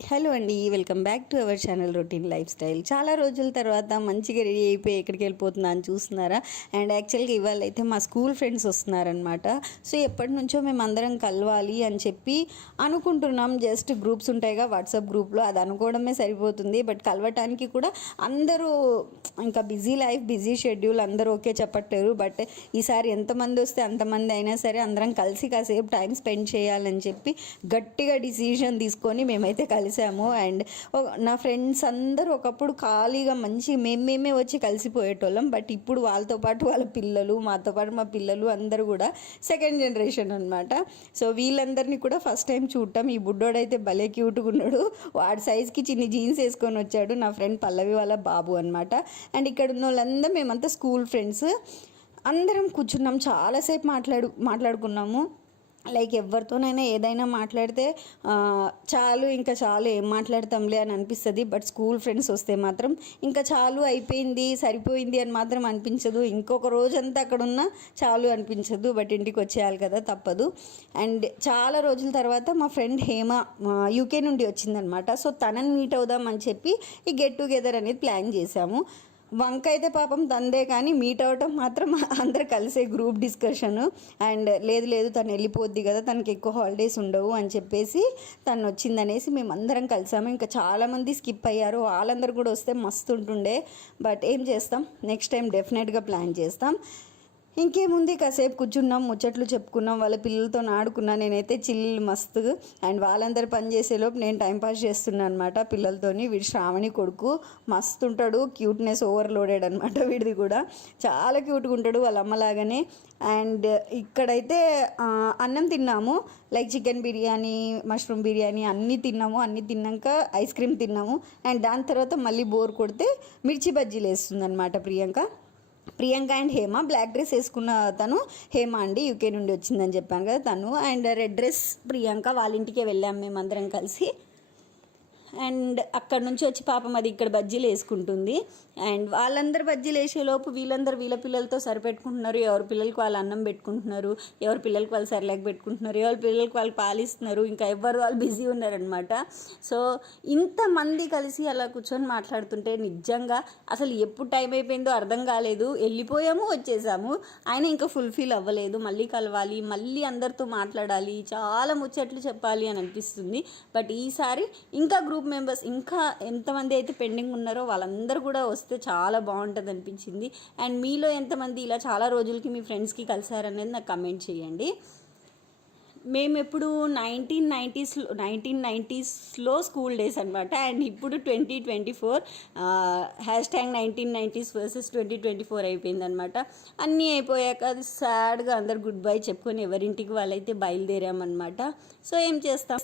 Hello అండి welcome back to our channel routine lifestyle. చాలా రోజుల తర్వాత మంచిగా రెడీ అయిపోయి ఎక్కడికి వెళ్ళిపోతున్నా అని చూస్తున్నారా? అండ్ యాక్చువల్గా ఇవాళ అయితే మా స్కూల్ ఫ్రెండ్స్ వస్తున్నారనమాట సో ఎప్పటి నుంచో మేము అందరం కలవాలి అని చెప్పి అనుకుంటున్నాం. జస్ట్ గ్రూప్స్ ఉంటాయిగా వాట్సాప్ గ్రూప్లో. అది అనుకోవడమే సరిపోతుంది. బట్ కలవటానికి కూడా అందరూ ఇంకా బిజీ లైఫ్ బిజీ షెడ్యూల్ అందరూ ఓకే చెప్పట్లేరు. బట్ ఈసారి ఎంతమంది వస్తే అంతమంది అయినా సరే అందరం కలిసి కాసేపు టైం స్పెండ్ చేయాలని చెప్పి గట్టిగా డిసిషన్ తీసుకొని మేమైతే కలిసాము. అండ్ నా ఫ్రెండ్స్ అందరూ ఒకప్పుడు ఖాళీగా మంచి మేము మేమే వచ్చి కలిసిపోయేటోళ్ళం. బట్ ఇప్పుడు వాళ్ళతో పాటు వాళ్ళ పిల్లలు మాతో పాటు మా పిల్లలు అందరూ కూడా సెకండ్ జనరేషన్ అనమాట సో వీళ్ళందరినీ కూడా ఫస్ట్ టైం చూడటం. ఈ బుడ్డోడైతే భలే క్యూట్గా ఉన్నాడు. వాడి సైజ్కి చిన్ని జీన్స్ వేసుకొని వచ్చాడు. నా ఫ్రెండ్ పల్లవి వాళ్ళ బాబు అనమాట అండ్ ఇక్కడ ఉన్న వాళ్ళందరూ మేమంతా స్కూల్ ఫ్రెండ్స్. అందరం కూర్చున్నాం. చాలాసేపు మాట్లాడు మాట్లాడుకున్నాము. లైక్ ఎవరితోనైనా ఏదైనా మాట్లాడితే చాలు ఇంకా చాలు ఏం మాట్లాడతాంలే అని అనిపిస్తుంది. బట్ స్కూల్ ఫ్రెండ్స్ వస్తే మాత్రం ఇంకా చాలు అయిపోయింది సరిపోయింది అని మాత్రం అనిపించదు. ఇంకొక రోజంతా అక్కడ ఉన్నా చాలు అనిపించదు. బట్ ఇంటికి వచ్చేయాలి కదా తప్పదు. అండ్ చాలా రోజుల తర్వాత మా ఫ్రెండ్ హేమ యూకే నుండి వచ్చిందనమాట. సో తనని మీట్ అవుదాం అని చెప్పి ఈ గెట్ టుగెదర్ అనేది ప్లాన్ చేశాము వంక అయితే పాపం తందే కానీ మీట్ అవ్వటం మాత్రం అందరు కలిసే గ్రూప్ డిస్కషను అండ్ లేదు లేదు తను వెళ్ళిపోద్ది కదా తనకి ఎక్కువ హాలిడేస్ ఉండవు అని చెప్పేసి తను వచ్చిందనేసి మేము అందరం కలిసాము. ఇంకా చాలామంది స్కిప్ అయ్యారు. వాళ్ళందరూ కూడా వస్తే మస్తు ఉంటుండే. బట్ ఏం చేస్తాం? నెక్స్ట్ టైం డెఫినెట్గా ప్లాన్ చేస్తాం. ఇంకేముంది? కాసేపు కూర్చున్నాం ముచ్చట్లు చెప్పుకున్నాం వాళ్ళ పిల్లలతో ఆడుకున్నా. నేనైతే చిల్లు మస్తు. అండ్ వాళ్ళందరూ పని చేసేలోపు నేను టైంపాస్ చేస్తున్నా చేస్తున్నాను అనమాట పిల్లలతోని. వీడు శ్రావణి కొడుకు మస్తు ఉంటాడు క్యూట్నెస్ ఓవర్లోడెడ్ అనమాట వీడిది కూడా. చాలా క్యూట్గా ఉంటాడు వాళ్ళ అమ్మలాగానే అండ్ ఇక్కడైతే అన్నం తిన్నాము. Like chicken biryani mushroom biryani అన్నీ తిన్నాము. అన్నీ తిన్నాక ఐస్ క్రీమ్ తిన్నాము. అండ్ దాని తర్వాత మళ్ళీ బోర్ కొడితే మిర్చి బజ్జీలు వేస్తుంది అనమాట Priyanka. Priyanka and Hema black dress వేసుకున్న తను హేమ అండి యూకే నుండి వచ్చిందని చెప్పాను కదా తను. అండ్ రెడ్ డ్రెస్ ప్రియాంక వాళ్ళ ఇంటికే వెళ్ళాము మేమందరం కలిసి. అండ్ అక్కడ నుంచి వచ్చి పాపం అది ఇక్కడ బజ్జీలు వేసుకుంటుంది. అండ్ వాళ్ళందరూ బజ్జీలు వేసేలోపు వీళ్ళందరూ వీళ్ళ పిల్లలతో సరిపెట్టుకుంటున్నారు. ఎవరి పిల్లలకి వాళ్ళు అన్నం పెట్టుకుంటున్నారు. ఎవరి పిల్లలకి వాళ్ళు సరిలేక పెట్టుకుంటున్నారు. ఎవరి పిల్లలకి వాళ్ళు పాలిస్తున్నారు. ఇంకా ఎవరు వాళ్ళు బిజీ ఉన్నారనమాట సో ఇంతమంది కలిసి అలా కూర్చొని మాట్లాడుతుంటే నిజంగా అసలు ఎప్పుడు టైం అయిపోయిందో అర్థం కాలేదు. వెళ్ళిపోయాము వచ్చేసాము. ఆయన ఇంకా ఫుల్ఫిల్ అవ్వలేదు. మళ్ళీ కలవాలి మళ్ళీ అందరితో మాట్లాడాలి చాలా ముచ్చట్లు చెప్పాలి అని అనిపిస్తుంది. బట్ ఈసారి ఇంకా గ్రూప్ గ్రూప్ మెంబర్స్ ఇంకా ఎంతమంది అయితే పెండింగ్ ఉన్నారో వాళ్ళందరూ కూడా వస్తే చాలా బాగుంటుంది అనిపించింది. అండ్ మీలో ఎంతమంది ఇలా చాలా రోజులకి మీ ఫ్రెండ్స్కి కలిసారనేది నాకు కమెంట్ చేయండి. మేము ఎప్పుడు నైన్టీన్ నైంటీస్లో నైన్టీన్ నైంటీస్లో స్కూల్ డేస్ అనమాట అండ్ ఇప్పుడు twenty twenty four hashtag nineteen nineties versus twenty twenty four అయిపోయిందనమాట అన్నీ అయిపోయాక అది సాడ్గా అందరు గుడ్ బై చెప్పుకొని ఎవరింటికి వాళ్ళైతే బయలుదేరామన్నమాట. సో ఏం చేస్తాం?